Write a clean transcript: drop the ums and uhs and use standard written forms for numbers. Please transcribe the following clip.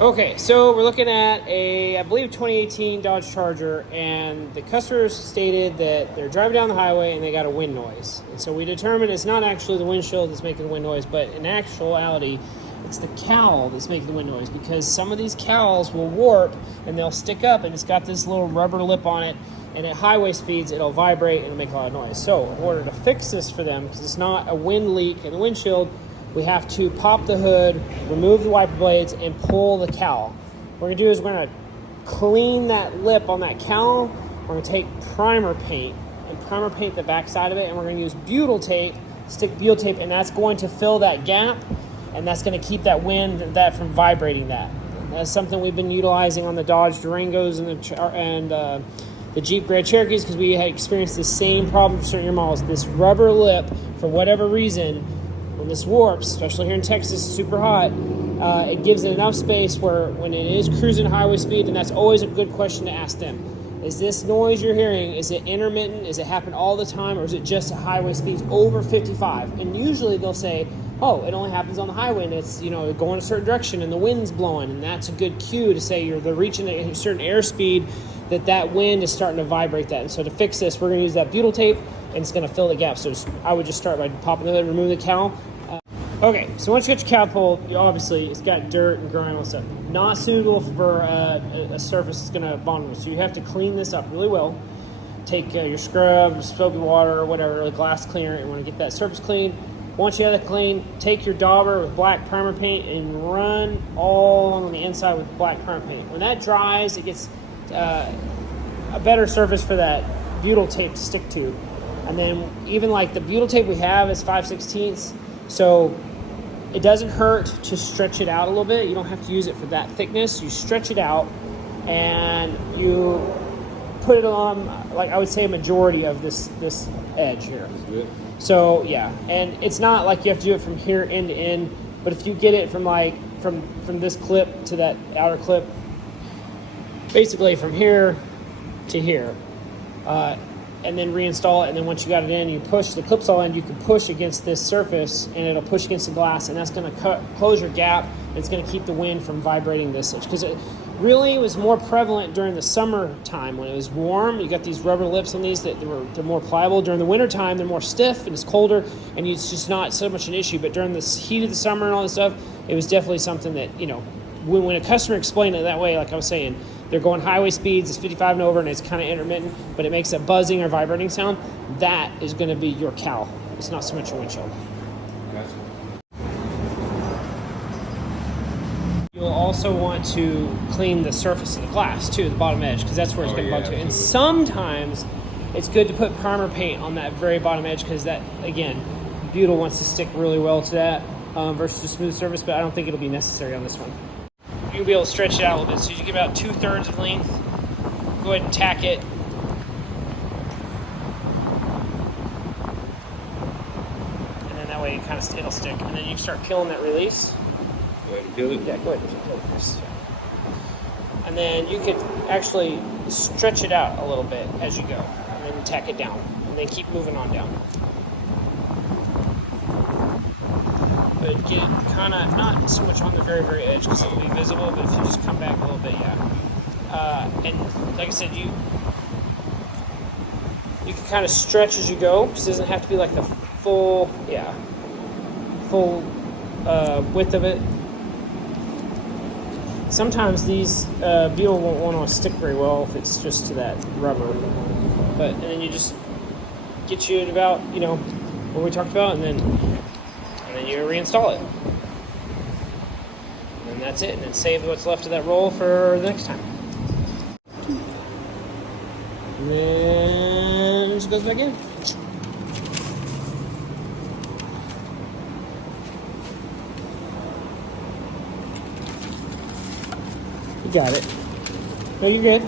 Okay, so we're looking at a, I believe, 2018 Dodge Charger, and the customers stated that they're driving down the highway and they got a wind noise. And so we determined it's not actually the windshield that's making the wind noise, but in actuality, it's the cowl that's making the wind noise, because some of these cowls will warp and they'll stick up, and it's got this little rubber lip on it, and at highway speeds, it'll vibrate and it'll make a lot of noise. So in order to fix this for them, because it's not a wind leak in the windshield, we have to pop the hood, remove the wiper blades, and pull the cowl. What we're gonna do is we're gonna clean that lip on that cowl. We're gonna take primer paint and primer paint the back side of it, and we're gonna use butyl tape, stick butyl tape, and that's going to fill that gap, and that's gonna keep that wind from vibrating that. That's something we've been utilizing on the Dodge Durangos and the Jeep Grand Cherokees, because we had experienced the same problem for certain models. This rubber lip, for whatever reason, when this warps, especially here in Texas, super hot, it gives it enough space where when it is cruising highway speed, and that's always a good question to ask them. Is this noise you're hearing, is it intermittent? Is it happen all the time? Or is it just at highway speeds over 55? And usually they'll say, oh, it only happens on the highway and it's, going a certain direction and the wind's blowing. And that's a good cue to say they're reaching a certain airspeed, that wind is starting to vibrate that. And so to fix this, we're gonna use that butyl tape, and it's gonna fill the gap. So I would just start by popping the hood, removing the cowl. Okay, so once you get your cowl pulled, obviously it's got dirt and grime and stuff. Not suitable for a surface that's gonna bond with. So you have to clean this up really well. Take your scrub, soapy water, or whatever, a glass cleaner, and want to get that surface clean. Once you have that clean, take your dauber with black primer paint and run all along the inside with black primer paint. When that dries, it gets a better surface for that butyl tape to stick to. And then even like the butyl tape we have is 5/16, so it doesn't hurt to stretch it out a little bit. You don't have to use it for that thickness. You stretch it out and you put it on, like I would say, a majority of this edge here. So yeah, and it's not like you have to do it from here end to end, but if you get it from from this clip to that outer clip, basically from here to here, and then reinstall it, and then once you got it in, you push the clips all in, you can push against this surface and it'll push against the glass, and that's going to close your gap, and it's going to keep the wind from vibrating this, because it really was more prevalent during the summertime when it was warm. You got these rubber lips on these they're more pliable. During the wintertime, they're more stiff and it's colder, and it's just not so much an issue. But during the heat of the summer and all this stuff, it was definitely something that, when a customer explained it that way, like I was saying, they're going highway speeds, it's 55 and over, and it's kind of intermittent, but it makes a buzzing or vibrating sound. That is going to be your cowl. It's not so much your windshield. Gotcha. You'll also want to clean the surface of the glass too, the bottom edge, because that's where it's going to bug to. And sometimes it's good to put primer paint on that very bottom edge, because that, again, butyl wants to stick really well to that versus a smooth surface, but I don't think it'll be necessary on this one. You'll be able to stretch it out a little bit. So you get about 2/3 of length. Go ahead and tack it. And then that way it'll stick. And then you start peeling that release. Go ahead and peel it? Yeah, go ahead and peel this. And then you could actually stretch it out a little bit as you go. And then tack it down. And then keep moving on down. But get it kind of not so much on the very, very edge because it'll be visible, but if you just come back a little bit, yeah. And like I said, you can kind of stretch as you go, because it doesn't have to be like the full width of it. Sometimes these butyl won't want to stick very well if it's just to that rubber. And then you just get you at about, what we talked about, and then you reinstall it. And that's it. And then save what's left of that roll for the next time. And then it just goes back in. You got it. No, you're good.